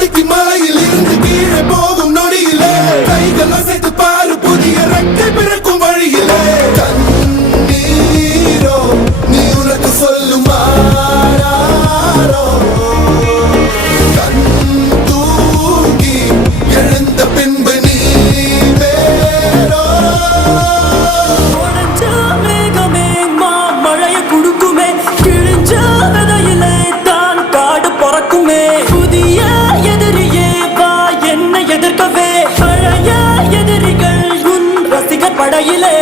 நடுக்கி மலையில் இருந்து கீழே போகும் நொடியிலே கைகள் அசைத்து பாரு புதிய ரெக்கை பிறக்கும் வழியிலே கண்ணீரோ நீ உனக்கு சொல்லுமாறோ கண் தூங்கி எழுந்த பின்பு நீ வேறோ மேகமே மழைய குடுக்குமே கிழிஞ்ச விதையிலே தான் காடு பொறக்குமே புதிய எதிரியே வா என்னை எதிர்க்கவே பழைய எதிரிகள் உன் ரசிகர் படையிலே